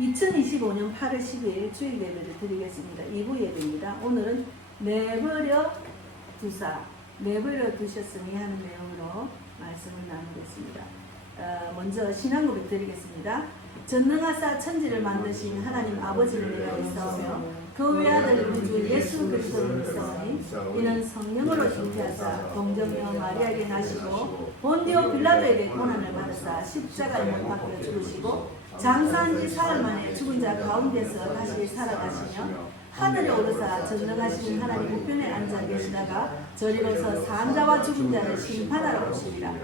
2025년 8월 12일 주일 예배를 드리겠습니다. 2부 예배입니다. 오늘은 내버려 두사, 내버려 두셨으니 하는 내용으로 말씀을 나누겠습니다. 먼저 신앙고백 드리겠습니다. 전능하사 천지를 만드신 하나님 아버지를 내가 믿사오며 그 외아들 우리 주 예수 그리스도를 믿사오니 이는 성령으로 잉태하사 동정녀 마리아에게 나시고 본디오 빌라도에게 고난을 받으사 십자가에 못 박혀 죽으시고 장사한 지 사흘 만에 죽은 자 가운데서 다시 살아가시며 하늘에 오르사 전능하신 하나님 우편에 앉아 계시다가 저리로서 산 자와 죽은 자를 심판하러 오시리라.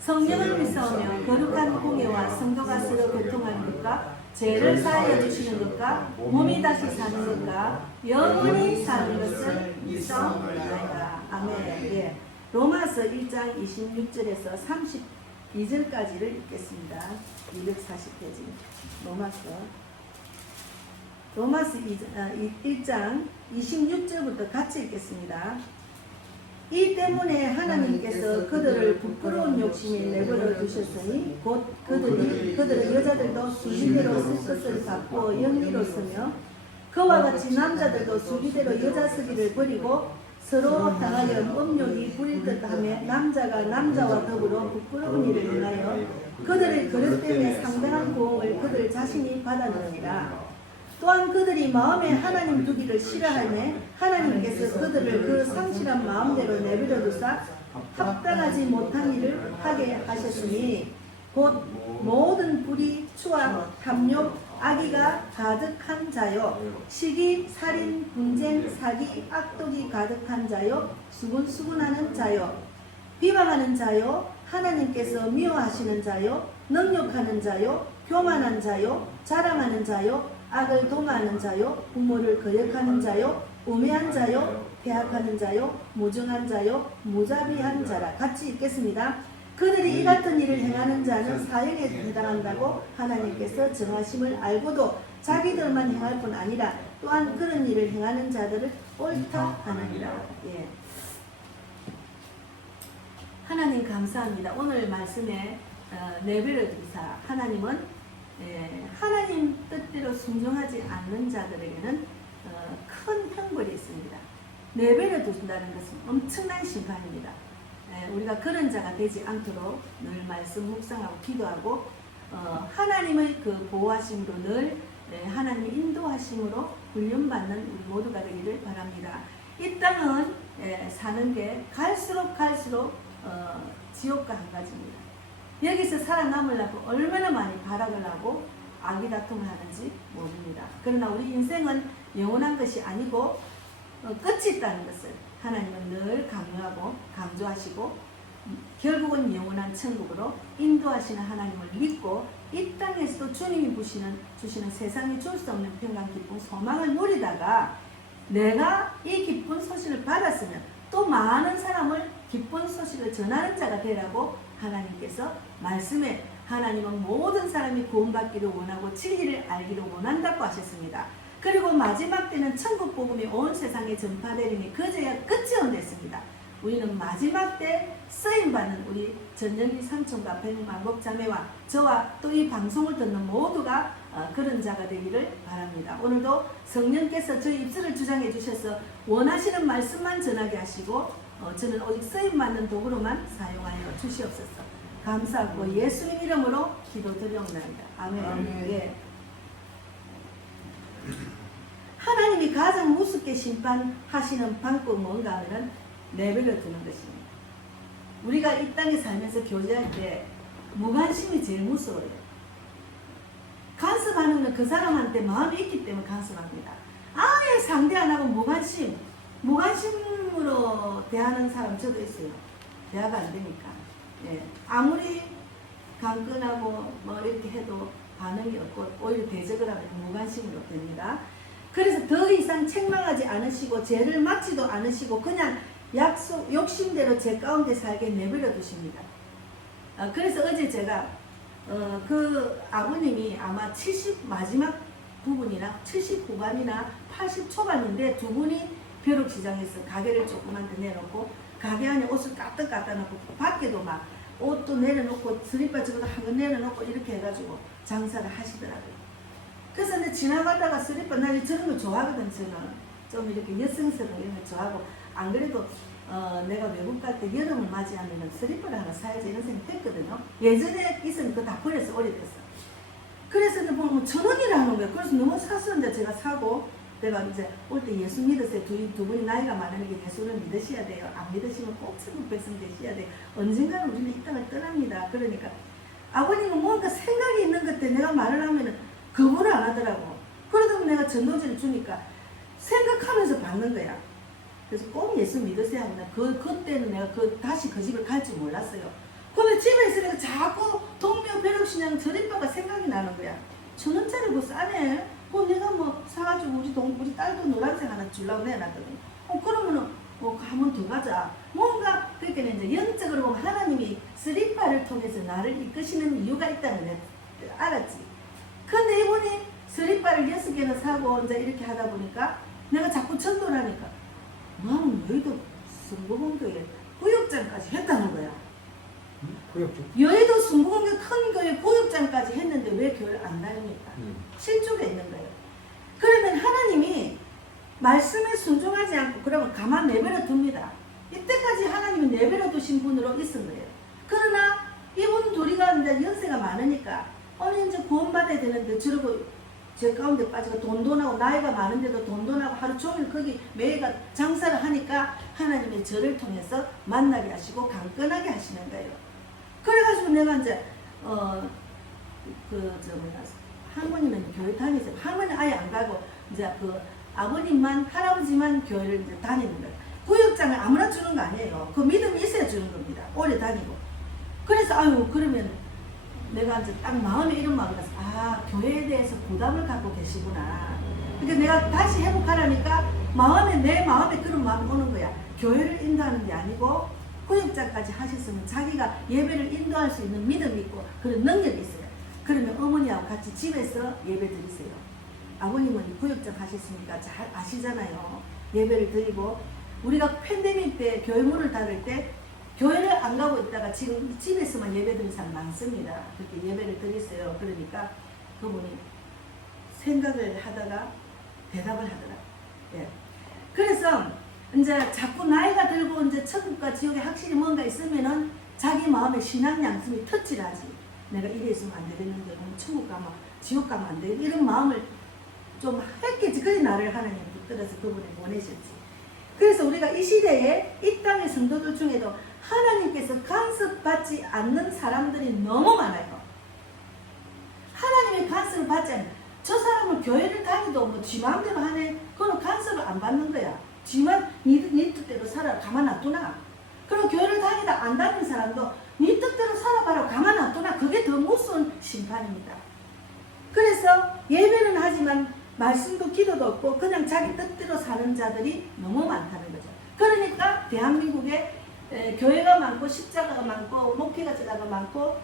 성령을 믿사오며 거룩한 공예와 성도가 서로 교통하는 것과 죄를 사하여 주시는 것과 몸이 다시 사는 것과 영원히 사는 것을 믿사옵나이다. 아멘. 예. 로마서 1장 26절에서 32절까지를 읽겠습니다. 240페이지 로마서 1장 26절부터 같이 읽겠습니다. 이 때문에 하나님께서 그들을 부끄러운 욕심에 내버려 두셨으니 곧 그들은 여자들도 수비대로 쓸 것을 바꾸어 영리로 쓰며 그와 같이 남자들도 수비대로 여자 쓰기를 버리고 서로 당하여 음욕이 부릴 듯하며 남자가 남자와 더불어 부끄러운 일을 행하여 그들의 그릇 때문에 상당한 고응을 그들 자신이 받아느니라. 또한 그들이 마음에 하나님 두기를 싫어하며 하나님께서 그들을 그 상실한 마음대로 내버려 두사 합당하지 못한 일을 하게 하셨으니 곧 모든 불의, 추악, 탐욕, 악의가 가득한 자요 시기, 살인, 분쟁, 사기, 악독이 가득한 자요 수군수군하는 자요 비방하는 자요 하나님께서 미워하시는 자요 능욕하는 자요 교만한 자요 자랑하는 자요 악을 동하는 자요 부모를 거역하는 자요 우매한 자요 배악하는 자요 무정한 자요 무자비한 자라. 같이 읽겠습니다. 그들이 이 같은 일을 행하는 자는 사형에 해당한다고 하나님께서 정하심을 알고도 자기들만 행할 뿐 아니라 또한 그런 일을 행하는 자들을 옳다 하느니라. 예. 하나님 감사합니다. 오늘 말씀에 내버려 두사 하나님은 하나님 뜻대로 순종하지 않는 자들에게는 큰 형벌이 있습니다. 내버려 두신다는 것은 엄청난 심판입니다. 우리가 그런 자가 되지 않도록 늘 말씀 묵상하고 기도하고 하나님의 그 보호하심으로 늘 하나님의 인도하심으로 훈련받는 우리 모두가 되기를 바랍니다. 이 땅은 사는 게 갈수록 지옥과 한 가지입니다. 여기서 살아남으려고 얼마나 많이 발악을 하고 악의다툼을 하는지 모릅니다. 그러나 우리 인생은 영원한 것이 아니고 끝이 있다는 것을 하나님은 늘 강조하고 강조하시고 결국은 영원한 천국으로 인도하시는 하나님을 믿고 이 땅에서도 주님이 주시는 세상에 줄 수 없는 평강, 기쁨, 소망을 누리다가 내가 이 기쁜 소식을 받았으면 또 많은 사람을 기쁜 소식을 전하는 자가 되라고 하나님께서 말씀에 하나님은 모든 사람이 구원받기를 원하고 진리를 알기를 원한다고 하셨습니다. 그리고 마지막 때는 천국 복음이 온 세상에 전파되리니 그제야 끝이 온댔습니다. 우리는 마지막 때 쓰임받는 우리 전영기 삼촌과 백만복 자매와 저와 또 이 방송을 듣는 모두가 그런 자가 되기를 바랍니다. 오늘도 성령께서 저희 입술을 주장해 주셔서 원하시는 말씀만 전하게 하시고 저는 오직 쓰임받는 도구로만 사용하여 주시옵소서. 감사하고 예수님 이름으로 기도드리옵나이다. 아멘. 예. 하나님이 가장 우습게 심판하시는 방법은 뭔가 하면 내버려 두는 것입니다. 우리가 이 땅에 살면서 교제할 때 무관심이 제일 무서워요. 간섭하는 건 그 사람한테 마음이 있기 때문에 간섭합니다. 아예 상대 안 하고 무관심으로 대하는 사람 저도 있어요. 대화가 안 되니까. 예. 아무리 강끈하고 뭐 이렇게 해도 반응이 없고 오히려 대적을 하면 무관심으로 됩니다. 그래서 더 이상 책망하지 않으시고 죄를 막지도 않으시고 그냥 욕심대로 제 가운데 살게 내버려 두십니다. 그래서 어제 제가 그 아버님이 아마 70 마지막 부분이나 70 후반이나 80 초반인데 두 분이 벼룩시장에서 가게를 조그만 데 내놓고 가게 안에 옷을 까뜩 갖다 놓고 밖에도 막 옷도 내려놓고 스리퍼 저것도 한 번 내려놓고 이렇게 해가지고 장사를 하시더라고요. 그래서 이제 지나가다가 슬리퍼, 나 저런 거 좋아하거든. 저는 좀 이렇게 여성스러운 이런 거 좋아하고, 안 그래도 내가 외국 갈 때 여름을 맞이하면 슬리퍼를 하나 사야지 이런 생각 했거든요. 예전에 있으면 그거 다 버려서 오래됐어. 그래서 뭐 1,000원이라 하는 거야. 그래서 너무 샀었는데 제가 사고, 내가 이제 올 때 예수 믿으세요. 두 분이 나이가 많으니까 예수를 믿으셔야 돼요. 안 믿으시면 꼭 천국 백성 되셔야 돼요. 언젠가는 우리는 이 땅을 떠납니다. 그러니까 아버님은 뭔가 생각이 있는 것 때 내가 말을 하면은 거부를 안 하더라고. 그러다 보면 내가 전도지를 주니까 생각하면서 받는 거야. 그래서 꼭 예수 믿으세요 하고 그때는 내가 다시 그 집을 갈 줄 몰랐어요. 근데 집에 있으니까 자꾸 동묘 벼룩시장 저림바가 생각이 나는 거야. 1,000원짜리 뭐 싸네. 내가 뭐 사가지고 우리 딸도 노란색 하나 주려고 내놨거든. 그러면은 한번 더 가자. 뭔가 그러니까 이제 영적으로 보면 하나님이 슬리퍼를 통해서 나를 이끄시는 이유가 있다는 걸 알았지. 근데 이분이 슬리퍼를 6개나 사고 이제 이렇게 하다 보니까 내가 자꾸 전도를 하니까 나는 여의도 성북원교회 구역장까지 했다는 거야. 구역장? 여의도 성북원교회 큰 교회 구역장까지 했는데 왜 교회를 안 다닙니까? 실족에 있는 거예요. 그러면 하나님이 말씀에 순종하지 않고 그러면 가만 내버려 둡니다. 이때까지 하나님이 내버려 두신 분으로 있은 거예요. 그러나 이분 둘이가 이제 연세가 많으니까 어느 이제 구원받아야 되는데 저러고 제 가운데 빠지고 돈돈하고 나이가 많은데도 돈돈하고 하루 종일 거기 매일가 장사를 하니까 하나님이 저를 통해서 만나게 하시고 강건하게 하시는 거예요. 그래가지고 내가 이제 할머니는 교회 다니세요. 할머니는 아예 안 가고 이제 아버님만 할아버지만 교회를 이제 다니는 거예요. 구역장을 아무나 주는 거 아니에요. 그 믿음이 있어야 주는 겁니다. 오래 다니고. 그래서 그러면 내가 이제 딱 마음에 이런 마음이 나서 교회에 대해서 부담을 갖고 계시구나. 그러니까 내가 다시 회복하라니까 내 마음에 그런 마음이 오는 거야. 교회를 인도하는 게 아니고 구역장까지 하셨으면 자기가 예배를 인도할 수 있는 믿음이 있고 그런 능력이 있어요. 그러면 어머니하고 같이 집에서 예배 드리세요. 아버님은 구역장 하셨으니까 잘 아시잖아요. 예배를 드리고 우리가 팬데믹 때 교회 문을 닫을 때 교회를 안 가고 있다가 지금 집에서만 예배 드리는 사람 많습니다. 그렇게 예배를 드렸어요. 그러니까 그분이 생각을 하다가 대답을 하더라. 예. 그래서 이제 자꾸 나이가 들고 이제 천국과 지옥에 확실히 뭔가 있으면은 자기 마음에 신앙 양심이 터치하지. 내가 이래 있으면 안 되겠는데 천국 가면 지옥 가면 안 되겠는데 이런 마음을 좀 했겠지. 그래 나를 하나님 붙들어서 그분을 보내셨지. 그래서 우리가 이 시대에 이 땅의 성도들 중에도 하나님께서 간섭받지 않는 사람들이 너무 많아요. 하나님의 간섭을 받지 않는 저 사람은 교회를 다니도 뭐 지 마음대로 하네. 그건 간섭을 안 받는 거야. 지만 네 뜻대로 살아 가만 놔두나. 그럼 교회를 다니다 안 다니는 사람도 네 뜻대로 살아봐라 가만 놔두나. 그게 더 무서운 심판입니다. 그래서 예배는 하지만 말씀도 기도도 없고 그냥 자기 뜻대로 사는 자들이 너무 많다는 거죠. 그러니까 대한민국에 교회가 많고 십자가가 많고 목회자가 많고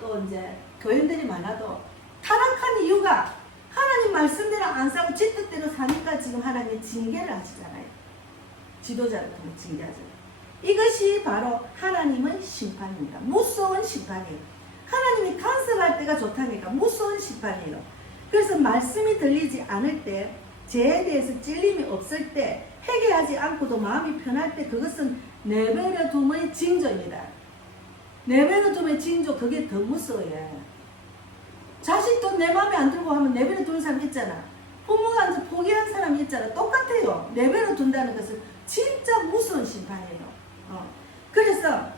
또 이제 교인들이 많아도 타락한 이유가 하나님 말씀대로 안 사고 지 뜻대로 사니까 지금 하나님이 징계를 하시잖아요. 지도자를 통해 징계하잖아요. 이것이 바로 하나님의 심판입니다. 무서운 심판이에요. 하나님이 간섭할 때가 좋다니까 무서운 심판이에요. 그래서 말씀이 들리지 않을 때, 죄에 대해서 찔림이 없을 때, 회개하지 않고도 마음이 편할 때 그것은 내버려 둠의 징조입니다. 내버려 둠의 징조 그게 더 무서워요. 자식도 내 마음에 안 들고 하면 내버려 두는 사람 있잖아. 부모가 이제 포기한 사람이 있잖아. 똑같아요. 내버려 둔다는 것은 진짜 무서운 심판이에요. 그래서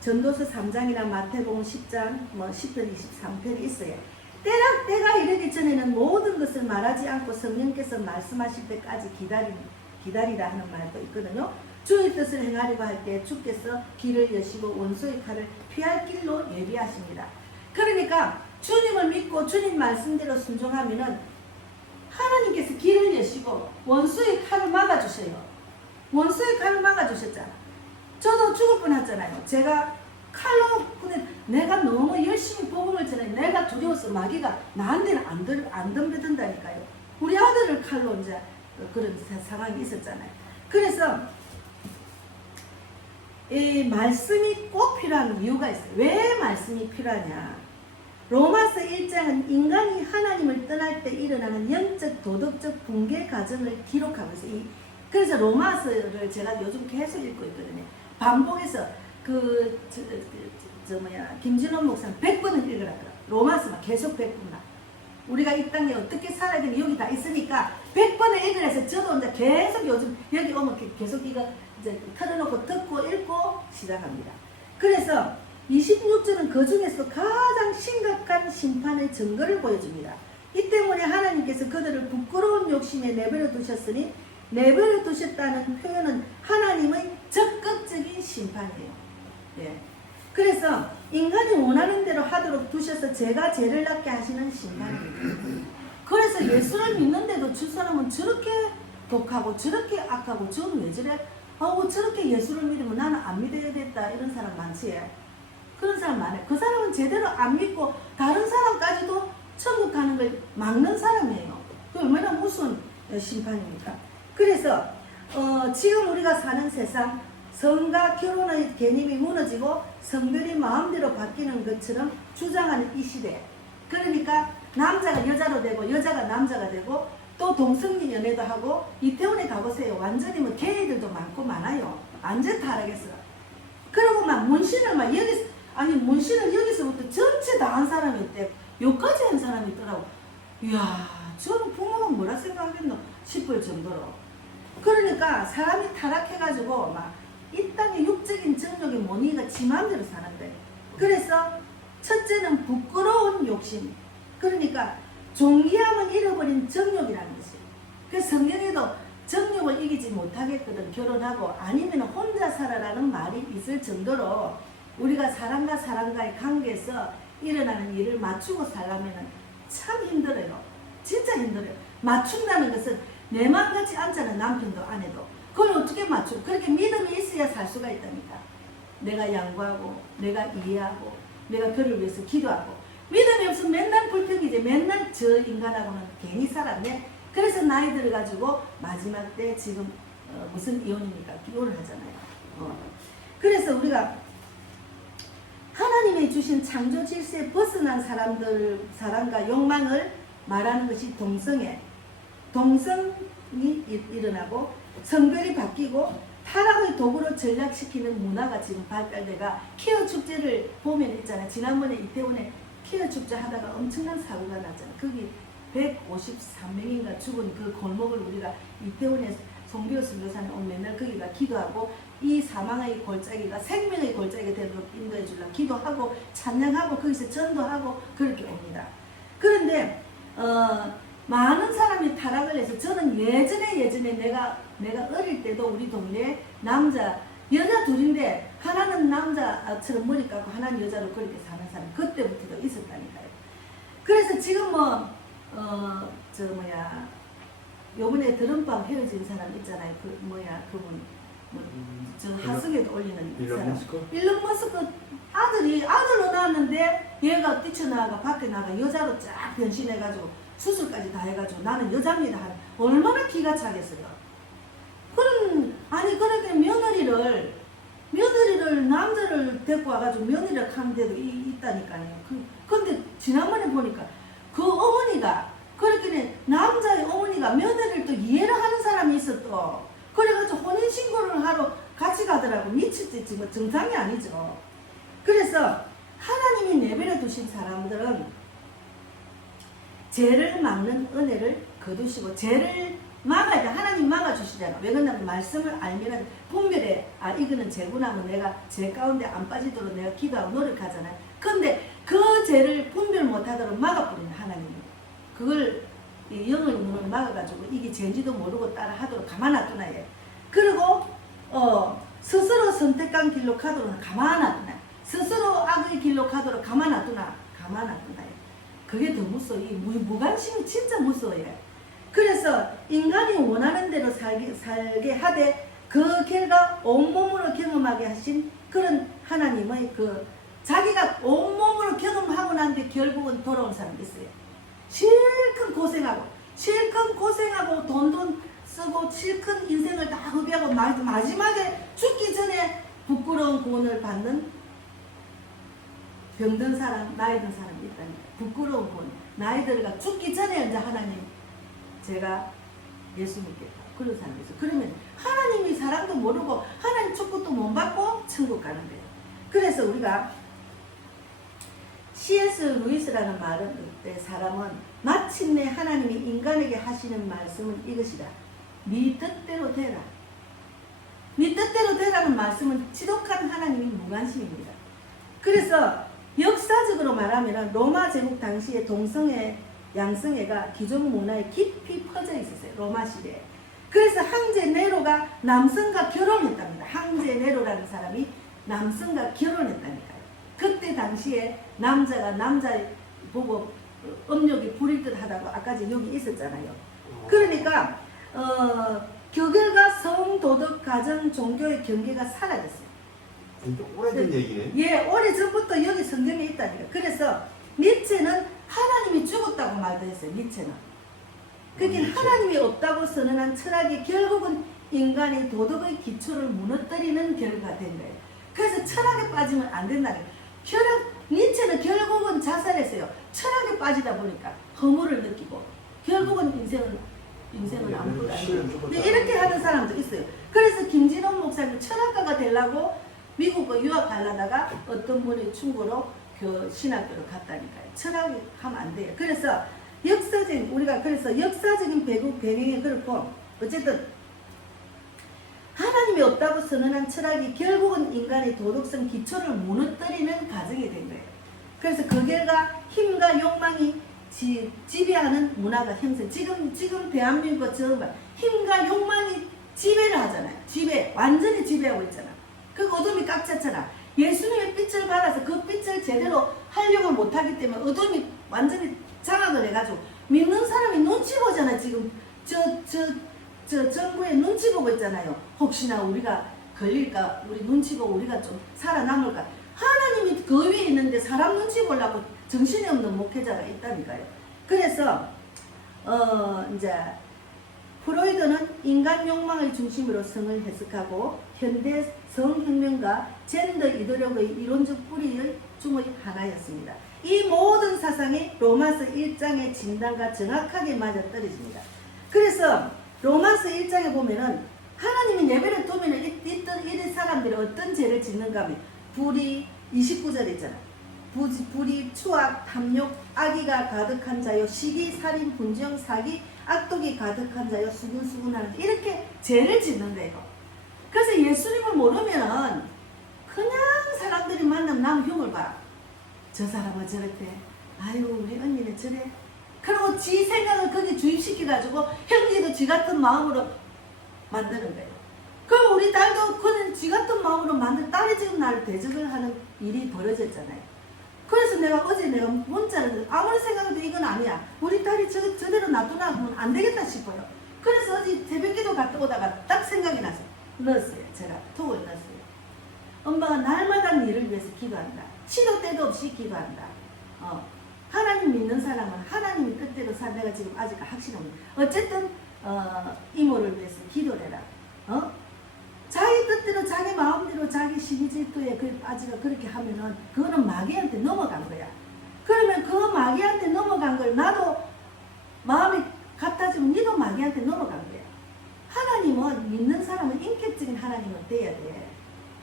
전도서 3장이나 마태복음 10장, 10편 23편이 있어요. 때가 이르기 전에는 모든 것을 말하지 않고 성령께서 말씀하실 때까지 기다리라 하는 말도 있거든요. 주의 뜻을 행하려고 할 때 주께서 길을 여시고 원수의 칼을 피할 길로 예비하십니다. 그러니까 주님을 믿고 주님 말씀대로 순종하면은 하나님께서 길을 여시고 원수의 칼을 막아주셔요. 원수의 칼을 막아주셨잖아. 저도 죽을 뻔했잖아요. 제가 칼로 근데 내가 너무 열심히 복음을 전해 내가 두려워서 마귀가 나한테는 안 덤벼든다니까요. 우리 아들을 칼로 이제 그런 상황이 있었잖아요. 그래서 이 말씀이 꼭 필요한 이유가 있어요. 왜 말씀이 필요하냐? 로마서 1장 1장은 인간이 하나님을 떠날 때 일어나는 영적 도덕적 붕괴 과정을 기록하고 있어요. 그래서 로마서를 제가 요즘 계속 읽고 있거든요. 반복해서 김진원 목사는 100번은 읽으라더라. 로마서만 계속 100번만. 우리가 이 땅에 어떻게 살아야 되는 여기 다 있으니까 100번을 읽으라 해서 저도 이제 계속 요즘 여기 오면 계속 이거 이제 틀어놓고 듣고 읽고 시작합니다. 그래서 26절은 그 중에서 가장 심각한 심판의 증거를 보여줍니다. 이 때문에 하나님께서 그들을 부끄러운 욕심에 내버려 두셨으니 내버려 두셨다는 표현은 하나님의 적극적인 심판이에요. 예. 그래서 인간이 원하는 대로 하도록 두셔서 죄가 죄를 낳게 하시는 심판입니다. 그래서 예수를 믿는데도 저 사람은 저렇게 독하고 저렇게 악하고 저는 왜 저래? 저렇게 예수를 믿으면 나는 안 믿어야겠다 이런 사람 많지. 그런 사람 많아요. 그 사람은 제대로 안 믿고 다른 사람까지도 천국 가는 걸 막는 사람이에요. 그 얼마나 무서운 심판입니까? 그래서 지금 우리가 사는 세상 성과 결혼의 개념이 무너지고 성별이 마음대로 바뀌는 것처럼 주장하는 이 시대. 그러니까 남자가 여자로 되고 여자가 남자가 되고 또 동성애 연애도 하고 이태원에 가보세요. 완전히 뭐 게이들도 많고 많아요. 완전 타락했어요. 그리고 막 문신을 막 여기서 문신을 여기서부터 전체 다 한 사람이 있대. 여기까지 한 사람이 있더라고. 이야, 저는 부모가 뭐라 생각하겠노 싶을 정도로. 그러니까 사람이 타락해가지고 막 이 땅의 육적인 정욕이 뭐니가 지 마음대로 사는데. 그래서 첫째는 부끄러운 욕심. 그러니까 존귀함을 잃어버린 정욕이라는 것이. 그래서 성경에도 정욕을 이기지 못하겠거든 결혼하고 아니면 혼자 살아라는 말이 있을 정도로 우리가 사람과 사람과의 관계에서 일어나는 일을 맞추고 살려면 참 힘들어요. 진짜 힘들어요. 맞춘다는 것은 내 마음같이 않잖아. 남편도 아내도. 그걸 어떻게 맞추고 그렇게 믿음이 있어야 살 수가 있다니까. 내가 양보하고 내가 이해하고 내가 그를 위해서 기도하고 믿음이 없으면 맨날 불평이지. 맨날 저 인간하고는 괜히 살았네. 그래서 나이 들어가지고 마지막 때 지금 무슨 이혼입니까? 이혼을 하잖아요. 그래서 우리가 하나님이 주신 창조 질서에 벗어난 사람과 욕망을 말하는 것이 동성애. 동성이 일어나고 성별이 바뀌고 타락의 도구로 전락시키는 문화가 지금 발달돼가 키어 축제를 보면 있잖아요. 지난번에 이태원에 키어 축제 하다가 엄청난 사고가 났잖아요. 거기 153명인가 죽은 그 골목을 우리가 이태원에 송비호 선교사님 맨날 거기가 기도하고 이 사망의 골짜기가 생명의 골짜기가 되도록 인도해 주려 기도하고 찬양하고 거기서 전도하고 그렇게 옵니다. 그런데 많은 사람이 타락을 해서 저는 예전에 내가 어릴 때도 우리 동네에 여자 둘인데 하나는 남자처럼 머리 감고 하나는 여자로 그렇게 사는 사람 그때부터도 있었다니까요. 그래서 지금 요번에 드럼빵 헤어진 사람 있잖아요. 그분 하승에도 올리는 일론 머스크 아들로 낳았는데 얘가 뛰쳐나가 밖에 나가 여자로 쫙 변신해가지고 수술까지 다 해가지고 나는 여자입니다. 얼마나 기가 차겠어요. 그렇게 며느리를 남자를 데리고 와가지고 며느리를 하는 데도 있다니까요. 근데 지난번에 보니까 그 어머니가 그렇게 남자의 어머니가 며느리를 또 이해를 하는 사람이 있었어. 그래가지고 혼인신고를 하러 같이 가더라고. 미칠지 지금 정상이 아니죠. 그래서 하나님이 내버려 두신 사람들은 죄를 막는 은혜를 거두시고 죄를 막아야 돼. 하나님 막아주시잖아. 왜 그러냐면 말씀을 알면 분별해. 이거는 죄구나 하면 내가 죄 가운데 안 빠지도록 내가 기도하고 노력하잖아요. 근데 그 죄를 분별 못하도록 막아버리는 하나님이. 그걸 영의 눈을 막아가지고 이게 죄인지도 모르고 따라하도록 가만 놔두나 해. 그리고 스스로 선택한 길로 가도록 가만 놔두나. 스스로 악의 길로 가도록 가만 놔두나 해. 그게 더 무서워. 이 무관심이 진짜 무서워요. 그래서 인간이 원하는 대로 살게 하되 그 결과 온몸으로 경험하게 하신 그런 하나님의 자기가 온몸으로 경험하고 난 뒤에 결국은 돌아온 사람이 있어요. 실컷 고생하고 돈 쓰고 실컷 인생을 다 허비하고 마지막에 죽기 전에 부끄러운 구원을 받는 병든 사람, 나이 든 사람이 있다니까. 부끄러운 구원. 나이 들어가 죽기 전에 이제 하나님 제가 예수 믿겠다. 그런 사람이 있어. 그러면 하나님이 사랑도 모르고 하나님 축복도 못 받고 천국 가는 거예요. 그래서 우리가 C.S. 루이스라는 말은 때 사람은 마침내 하나님이 인간에게 하시는 말씀은 이것이다. 네 뜻대로 되라. 네 뜻대로 되라는 말씀은 지독한 하나님이 무관심입니다. 그래서 역사적으로 말하면 로마 제국 당시에 동성애, 양성애가 기존 문화에 깊이 퍼져 있었어요. 로마 시대에. 그래서 황제 네로가 남성과 결혼했답니다. 황제 네로라는 사람이 남성과 결혼했다니까요. 그때 당시에 남자가 남자 보고 음욕이 부릴 듯 하다고 아까 여기 있었잖아요. 그러니까 교결과 성, 도덕, 가정, 종교의 경계가 사라졌어요. 좀 오래된 얘기네. 예, 오래전부터 여기 성경에 있다니까. 그래서 니체는 하나님이 죽었다고 말도 했어요. 니체는. 그게 하나님이 없다고 선언한 철학이 결국은 인간의 도덕의 기초를 무너뜨리는 결과가 된 거예요. 그래서 철학에 빠지면 안 된다는 거예요. 니체는 결국은 자살했어요. 철학에 빠지다 보니까 허물을 느끼고 결국은 인생은 아무것도 아니고. 근데 이렇게 하는 사람도 있어요. 그래서 김진원 목사님 철학가가 되려고 미국에 유학하려다가 어떤 분의 충고로 그 신학교로 갔다니까요. 철학이 하면 안 돼요. 그래서 그래서 역사적인 배경이 그렇고 어쨌든 하나님이 없다고 선언한 철학이 결국은 인간의 도덕성 기초를 무너뜨리는 과정이 된 거예요. 그래서 그 결과 힘과 욕망이 지배하는 문화가 형성. 지금 대한민국 정말 힘과 욕망이 지배를 하잖아요. 완전히 지배하고 있잖아. 그 어둠이 꽉 찼잖아. 예수님의 빛을 받아서 그 빛을 제대로 활용을 못하기 때문에 어둠이 완전히 장악을 해가지고 믿는 사람이 눈치 보잖아. 지금 저 정부에 눈치 보고 있잖아요. 혹시나 우리가 걸릴까, 우리 눈치 보고 우리가 좀 살아남을까. 하나님이 그 위에 있는데 사람 눈치 보려고 정신이 없는 목회자가 있다니까요. 그래서 이제 프로이드는 인간 욕망의 중심으로 성을 해석하고 현대 성혁명과 젠더 이데올로기의 이론적 뿌리 중의 하나였습니다. 이 모든 사상이 로마서 1장의 진단과 정확하게 맞아떨어집니다. 그래서 로마서 1장에 보면은 하나님이 예배를 두면은 이 사람들이 어떤 죄를 짓는가 하면 불의 29절에 있잖아. 불의, 추악, 탐욕, 악의가 가득한 자요, 시기, 살인, 분정, 사기, 악독이 가득한 자요, 수군수군하는 이렇게 죄를 짓는 거예요. 그래서 예수님을 모르면 그냥 사람들이 만나면 남 흉을 봐. 저 사람은 저랬대. 아유 우리 언니는 저래. 그리고 지 생각을 거기 주입시켜가지고 형제도 지 같은 마음으로 만드는 거예요. 그럼 우리 딸도 그는 지 같은 마음으로 만든 딸이 지금 나를 대적을 하는 일이 벌어졌잖아요. 그래서 어제 내가 문자를 아무리 생각해도 이건 아니야. 우리 딸이 저대로 놔두나 하면 안 되겠다 싶어요. 그래서 어제 새벽기도 갔다 오다가 딱 생각이 나서 넣었어요. 제가 톡을 넣었어요. 엄마가 날마다 일을 위해서 기도한다. 시도 때도 없이 기도한다. 하나님 믿는 사람은 하나님의 뜻대로 살. 내가 지금 아직 확신없는. 어쨌든 이모를 위해서 기도를 해라. 자기 뜻대로 자기 마음대로 자기 시기질투에 빠지가 그렇게 하면은 그거는 마귀한테 넘어간 거야. 그러면 그 마귀한테 넘어간 걸 나도 마음이 같아지면 니도 마귀한테 넘어간 거야. 하나님은 믿는 사람은 인격적인 하나님은 돼야 돼.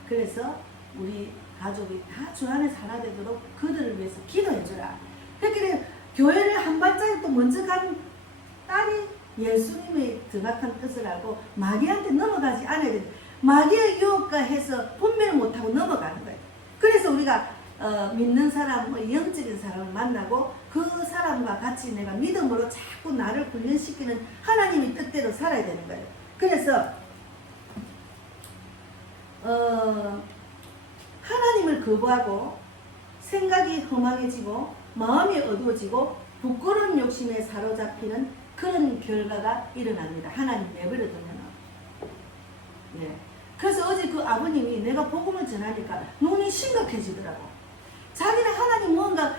그래서 우리 가족이 다 주 안에 살아되도록 그들을 위해서 기도해주라. 그렇게 교회를 한 발자국 또 먼저 간 딸이 예수님의 정확한 뜻을 알고 마귀한테 넘어가지 않아야 돼. 마귀의 유혹과 해서 분별을 못하고 넘어가는 거예요. 그래서 우리가 믿는 사람, 영적인 사람을 만나고 그 사람과 같이 내가 믿음으로 자꾸 나를 훈련시키는 하나님의 뜻대로 살아야 되는 거예요. 그래서 하나님을 거부하고 생각이 험악해지고 마음이 어두워지고 부끄러운 욕심에 사로잡히는 그런 결과가 일어납니다. 하나님 내버려 두면. 예. 그래서 어제 그 아버님이 내가 복음을 전하니까 눈이 심각해지더라고. 자기는 하나님 뭔가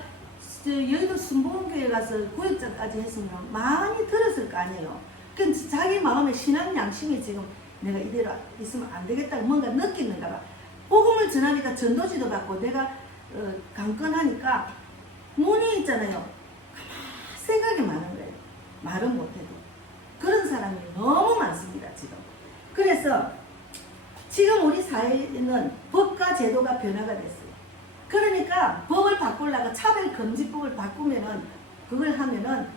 여의도 순복음교회 가서 구역장까지 했으면 많이 들었을 거 아니에요. 그 자기 마음에 신앙 양심이 지금 내가 이대로 있으면 안 되겠다고 뭔가 느끼는가 봐. 복음을 전하니까 전도지도 받고 내가 강건하니까 눈이 있잖아요. 말은 못해도. 그런 사람이 너무 많습니다, 지금. 그래서 지금 우리 사회는 법과 제도가 변화가 됐어요. 그러니까 법을 바꾸려고 차별금지법을 바꾸면은, 그걸 하면은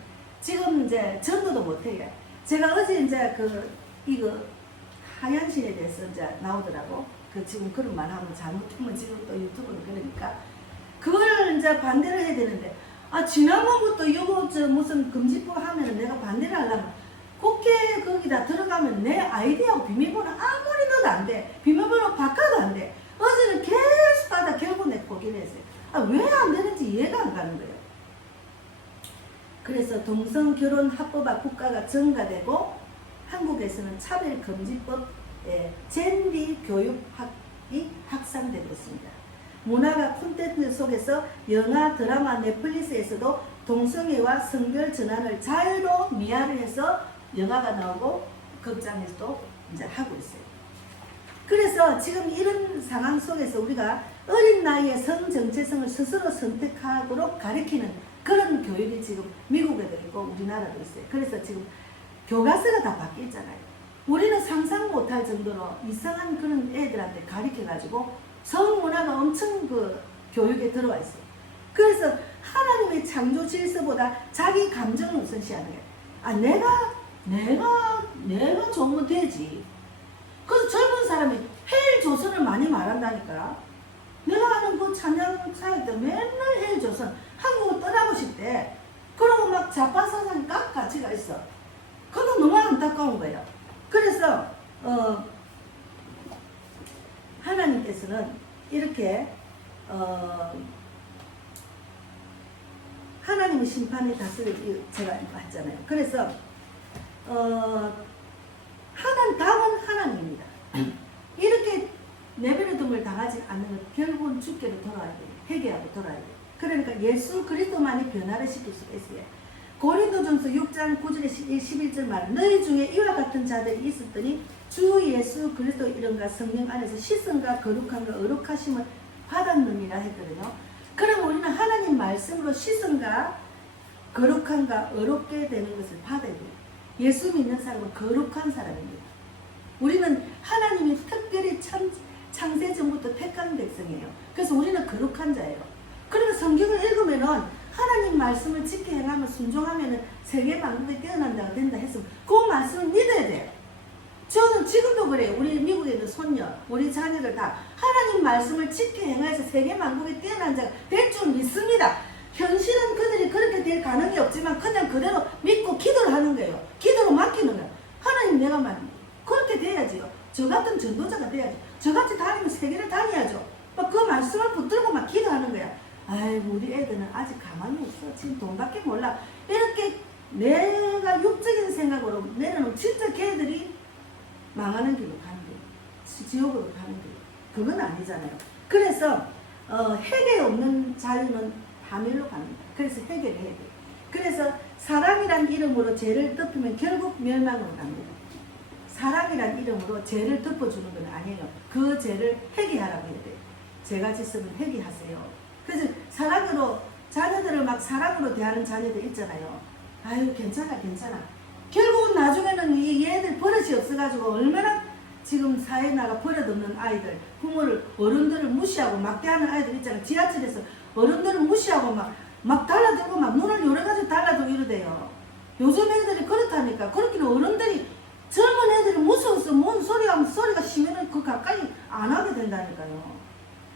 지금 이제 전도도 못해요. 제가 어제 이제 이거 하얀신에 대해서 이제 나오더라고. 지금 그런 말 하면 잘못하면 지금 또 유튜브는 그러니까. 그걸 이제 반대를 해야 되는데, 지난번부터 이거 무슨 금지법 하면은 내가 반대를 하려면 국회 거기다 들어가면 내 아이디하고 비밀번호 아무리 넣어도 안 돼. 비밀번호 바꿔도 안 돼. 어제는 계속 하다 결국 내 포기를 했어요. 왜 안 되는지 이해가 안 가는 거예요. 그래서 동성결혼 합법화 국가가 증가되고 한국에서는 차별금지법, 젠디 교육학이 확산되고 있습니다. 문화가 콘텐츠 속에서 영화, 드라마, 넷플릭스에서도 동성애와 성별 전환을 자유로 미화를 해서 영화가 나오고 극장에서도 이제 하고 있어요. 그래서 지금 이런 상황 속에서 우리가 어린 나이에 성 정체성을 스스로 선택하도록 가르치는 그런 교육이 지금 미국에도 있고 우리나라도 있어요. 그래서 지금 교과서가 다 바뀌었잖아요. 우리는 상상 못할 정도로 이상한 그런 애들한테 가르쳐가지고 성문화가 엄청 교육에 들어와 있어요. 그래서 하나님의 창조 질서보다 자기 감정을 우선시하는 거예요. 내가 좋으면 되지. 그래서 젊은 사람이 헬 조선을 많이 말한다니까. 내가 아는 그 찬양 사역 때 맨날 헬 조선, 한국을 떠나고 싶대. 그러고 막 좌파 사상이 각 가치가 있어. 그거 너무 안타까운 거예요. 그래서 하나님께서는 이렇게 하나님의 심판의 다스를 제가 봤잖아요. 그래서 답은 하나님입니다. 이렇게 내버려둠을 당하지 않는 것 결국은 주께로 돌아와야 돼요. 회개하고 돌아와야 돼요. 그러니까 예수 그리스도만이 변화를 시킬 수가 있어요. 고린도전서 6장 9절에 11절 말, 너희 중에 이와 같은 자들이 있었더니 주 예수 그리스도 이름과 성령 안에서 시선과 거룩함과 의롭하심을 받았느니라 했거든요. 그럼 우리는 하나님 말씀으로 시선과 거룩함과 의롭게 되는 것을 받아야 돼요. 예수 믿는 사람은 거룩한 사람입니다. 우리는 하나님이 특별히 창세전부터 택한 백성이에요. 그래서 우리는 거룩한 자예요. 그러면 성경을 읽으면은 하나님 말씀을 지켜 행하면 순종하면은 세계 만국에 깨어난다가 된다 했으면 그 말씀을 믿어야 돼요. 저는 지금도 그래요. 우리 미국에 있는 손녀, 우리 자녀들 다 하나님 말씀을 지켜 행해서 세계 만국에 깨어난 자가 될 줄 믿습니다. 현실은 그들이 그렇게 될 가능이 없지만 그냥 그대로 믿고 기도를 하는 거예요. 기도로 맡기는 거예요. 하나님 내가 그렇게 돼야지요. 저 같은 전도자가 돼야죠. 저같이 다니면 세계를 다녀야죠. 막 그 말씀을 붙들고 막 기도하는 거야. 아이고 우리 애들은 아직 가만히 없어. 지금 돈밖에 몰라. 이렇게 내가 육적인 생각으로 내려놓으면 진짜 걔들이 망하는 길로 가는 거예요. 지옥으로 가는 거예요. 그건 아니잖아요. 그래서 회개 없는 자유는 파멸로 갑니다. 그래서 회개를 해야 돼요. 그래서 사랑이란 이름으로 죄를 덮으면 결국 멸망으로 갑니다. 사랑이란 이름으로 죄를 덮어주는 건 아니에요. 그 죄를 회개하라고 해야 돼요. 죄가 짓으면 회개하세요. 그래서 사랑으로 자녀들을 막 사랑으로 대하는 자녀들 있잖아요. 아유 괜찮아. 결국은 나중에는 이 얘들 버릇이 없어가지고 얼마나 지금 사회에 나가 버릇없는 아이들, 부모를 어른들을 무시하고 막대하는 아이들 있잖아요. 지하철에서 어른들을 무시하고 막 달라들고 막 눈을 요래가지고 달라들고 이러대요. 요즘 애들이 그렇다니까. 그렇기는 어른들이 젊은 애들이 무서워서 뭔 소리가 심하면 그 가까이 안 하게 된다니까요.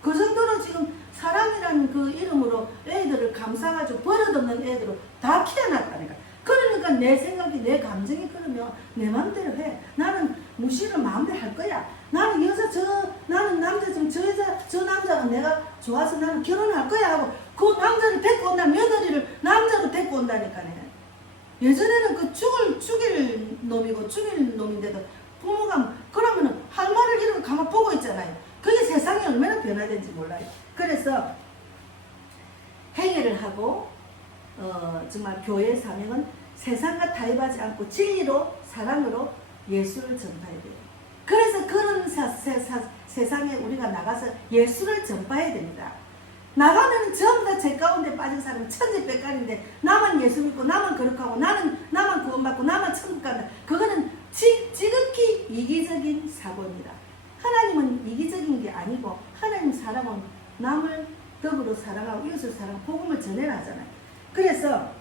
그 정도로 지금 사랑이라는 그 이름으로 애들을 감싸가지고 버릇없는 애들을 다 키워놨다니까. 그러니까 내 생각이 내 감정이 그러면 내 마음대로 해. 나는 무시를 마음대로 할 거야. 나는 나는 남자 좀 저 남자가 내가 좋아서 나는 결혼할 거야 하고 그 남자를 데리고 온다. 며느리를 남자로 데리고 온다니까네. 예전에는 죽일 놈인데도 부모가 그러면은 할 말을 이렇게 가만 보고 있잖아요. 그게 세상이 얼마나 변화된지 몰라요. 그래서 회개를 하고 정말 교회의 사명은 세상과 타협하지 않고 진리로 사랑으로 예수를 전파해야 돼요. 그래서 그런 세상에 우리가 나가서 예수를 전파해야 됩니다. 나가면 전부 다 죄 가운데 빠진 사람은 천지백갈인데 나만 예수 믿고 나만 거룩하고 나만 구원 받고 나만 천국 간다. 그거는 지극히 이기적인 사고입니다. 하나님은 이기적인 게 아니고 하나님 사랑은 남을 더불어 사랑하고 이웃을 사랑하고 복음을 전해야 하잖아요. 그래서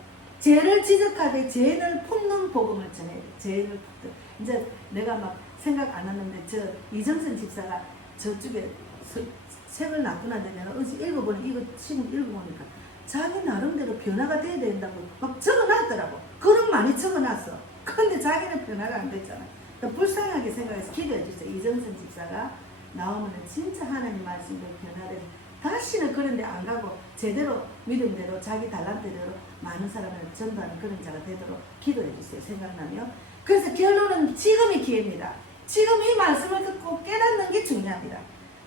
죄를 지적하되 죄를 품는 복음을 전해야 돼요. 죄를 품든. 이제 내가 막 생각 안 하는데 저 이정선 집사가 저쪽에 책을 놨구나는데 내가 어제 읽어보니 이거 지금 읽어보니까 자기 나름대로 변화가 돼야 된다고 막 적어놨더라고. 글은 많이 적어놨어. 근데 자기는 변화가 안 됐잖아. 그러니까 불쌍하게 생각해서 기도해 주세요. 이정선 집사가 나오면 진짜 하나님 말씀대로 변화돼서 다시는 그런 데 안 가고 제대로 믿음대로 자기 달란트대로 많은 사람을 전도하는 그런 자가 되도록 기도해 주세요. 생각나면. 그래서 결론은 지금이 기회입니다. 지금 이 말씀을 듣고 깨닫는 게 중요합니다.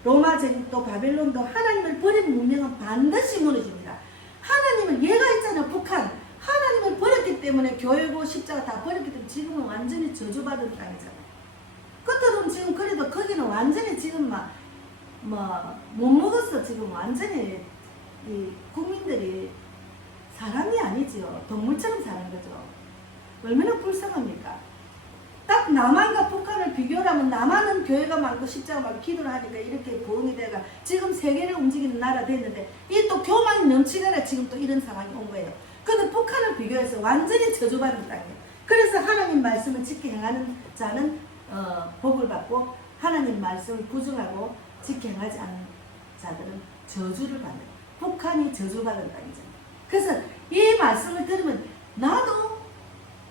로마 제국도 바벨론도 하나님을 버린 문명은 반드시 무너집니다. 하나님을 얘가 있잖아요. 북한. 하나님을 버렸기 때문에 교회고 십자가 다 버렸기 때문에 지금은 완전히 저주받은 땅이잖아요. 끝으로는 지금 그래도 거기는 완전히 지금 못 먹었어. 지금 완전히 이 국민들이 사람이 아니지요. 동물처럼 사는 거죠. 얼마나 불쌍합니까? 딱 남한과 북한을 비교하면 남한은 교회가 많고 십자가 많고 기도를 하니까 이렇게 보응이 돼가 지금 세계를 움직이는 나라 됐는데 이 또 교만이 넘치더라 지금 또 이런 상황이 온 거예요. 근데 북한을 비교해서 완전히 저주받은 땅이에요. 그래서 하나님 말씀을 지켜 행하는 자는 복을 받고 하나님 말씀을 부정하고 지켜 행하지 않는 자들은 저주를 받는, 북한이 저주받은 땅이잖아요. 그래서 이 말씀을 들으면 나도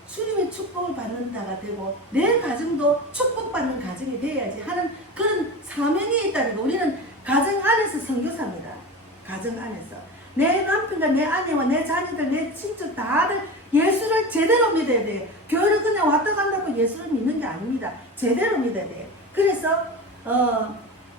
주님의 축복을 받는 자가 되고 내 가정도 축복받는 가정이 되어야지 하는 그런 사명이 있다는 거. 우리는 가정 안에서 선교사입니다. 가정 안에서 내 남편과 내 아내와 내 자녀들 내 친척 다들 예수를 제대로 믿어야 돼요. 교회를 그냥 왔다 간다고 예수를 믿는 게 아닙니다. 제대로 믿어야 돼요. 그래서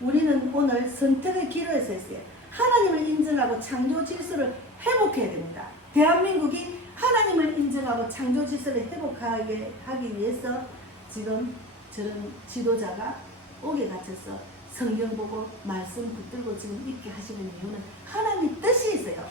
우리는 오늘 선택의 기로에서 했어요. 하나님을 인정하고 창조 질서를 회복해야 됩니다. 대한민국이 하나님을 인정하고 창조 질서를 회복하게 하기 위해서 지금 저런 지도자가 옥에 갇혀서 성경 보고 말씀 붙들고 지금 있게 하시는 이유는 하나님의 뜻이 있어요.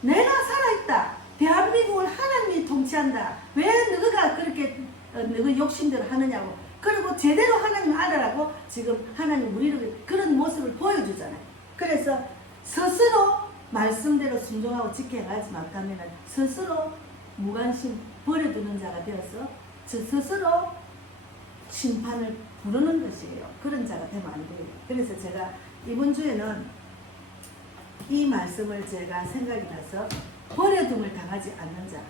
내가 살아있다. 대한민국을 하나님이 통치한다. 왜 너가 그렇게 너가 욕심대로 하느냐고. 그리고 제대로 하나님 알아라고 지금 하나님 우리를 그런 모습을 보여주잖아요. 그래서 스스로 말씀대로 순종하고 지켜가지 못하면 스스로 무관심 버려두는 자가 되어서 스스로 심판을 부르는 것이에요. 그런 자가 되면 안 돼요. 그래서 제가 이번 주에는 이 말씀을 제가 생각이 나서 버려둠을 당하지 않는 자,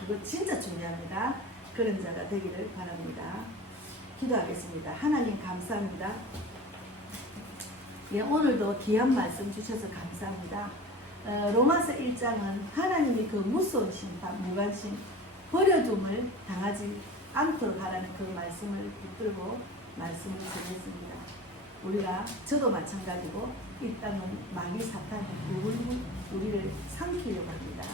그거 진짜 중요합니다. 그런 자가 되기를 바랍니다. 기도하겠습니다. 하나님 감사합니다. 오늘도 귀한 말씀 주셔서 감사합니다. 로마서 1장은 하나님이 그 무서운 심판, 무관심, 버려둠을 당하지 않도록 하라는 그 말씀을 붙들고 말씀을 전했습니다. 우리가 저도 마찬가지고 이 땅은 마귀 사탄이 우리를 삼키려고 합니다.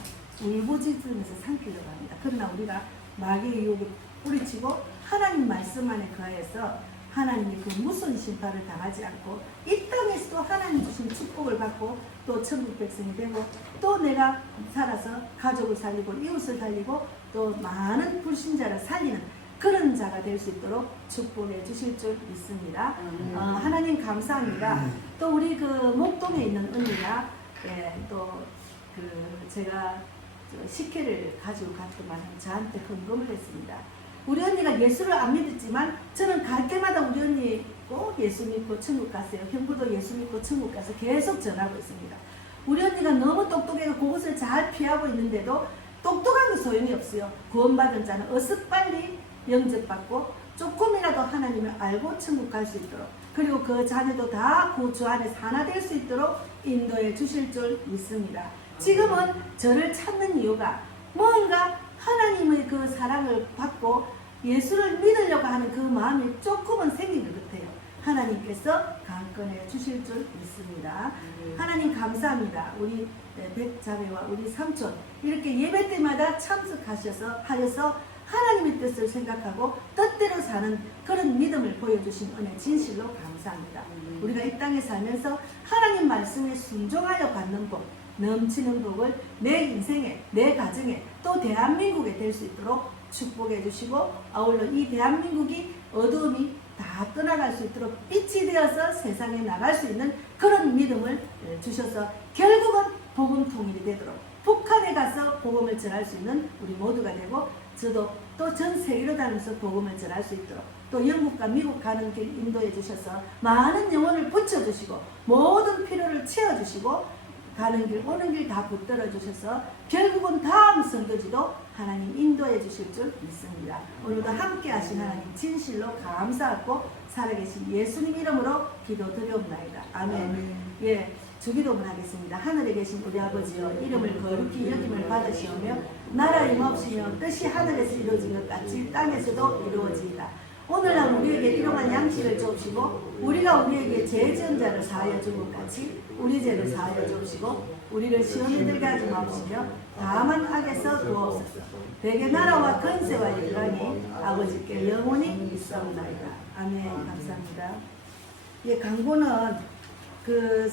울부짖으면서 삼키려고 합니다. 그러나 우리가 마귀의 유혹에 뿌리치고 하나님 말씀 안에 거하여서 하나님의 그 무서운 심판을 당하지 않고 이 땅에서도 하나님 주신 축복을 받고 또 천국 백성이 되고 또 내가 살아서 가족을 살리고 이웃을 살리고 또 많은 불신자를 살리는 그런 자가 될 수 있도록 축복해 주실 줄 믿습니다. 하나님 감사합니다. 또 우리 그 목동에 있는 언니가 또 그 제가 식혜를 가지고 갔더만 저한테 헌금을 했습니다. 우리 언니가 예수를 안 믿었지만 저는 갈 때마다 우리 언니 꼭 예수 믿고 천국 갔어요. 형부도 예수 믿고 천국 가서 계속 전하고 있습니다. 우리 언니가 너무 똑똑해서 그것을 잘 피하고 있는데도 똑똑한 거 소용이 없어요. 구원받은 자는 어서 빨리 영접받고 조금이라도 하나님을 알고 천국 갈 수 있도록 그리고 그 자녀도 다 그 주 안에서 하나 될 수 있도록 인도해 주실 줄 믿습니다. 지금은 저를 찾는 이유가 뭔가 하나님의 그 사랑을 받고 예수를 믿으려고 하는 그 마음이 조금은 생긴 것 같아요. 하나님께서 강건해 주실 줄 믿습니다. 하나님 감사합니다. 우리 백자매와 우리 삼촌 이렇게 예배 때마다 참석하셔서 하나님의 뜻을 생각하고 뜻대로 사는 그런 믿음을 보여주신 은혜 진실로 감사합니다. 우리가 이 땅에 살면서 하나님 말씀에 순종하여 받는 복 넘치는 복을 내 인생에, 내 가정에, 또 대한민국에 될 수 있도록 축복해 주시고, 아울러 이 대한민국이 어두움이 다 떠나갈 수 있도록 빛이 되어서 세상에 나갈 수 있는 그런 믿음을 주셔서 결국은 복음 통일이 되도록 북한에 가서 복음을 전할 수 있는 우리 모두가 되고, 저도 또 전 세계로 다니면서 복음을 전할 수 있도록, 또 영국과 미국 가는 길 인도해 주셔서 많은 영혼을 붙여주시고 모든 필요를 채워주시고 가는 길 오는 길 다 붙들어 주셔서 결국은 다음 선거지도 하나님 인도해 주실 줄 믿습니다. 오늘도 함께 하신 하나님 진실로 감사하고 살아계신 예수님 이름으로 기도드리옵나이다. 아멘. 예, 주기도문 하겠습니다. 하늘에 계신 우리 아버지여, 이름을 거룩히 여김을 받으시오며 나라 임하옵시며 뜻이 하늘에서 이루어진 것 같이 땅에서도 이루어지이다. 오늘날 우리에게 일용할 양식을 주옵시고 우리가 우리에게 죄 지은 자를 사하여 준 것 같이 우리 죄를 사하여 주옵시고 우리를 시험에 들게 하지 마옵시며 다만 악에서 구하옵소서. 대개 나라와 권세와 영광이 아버지께 영원히 있사옵나이다. 아멘. 감사합니다. 예, 광고는 그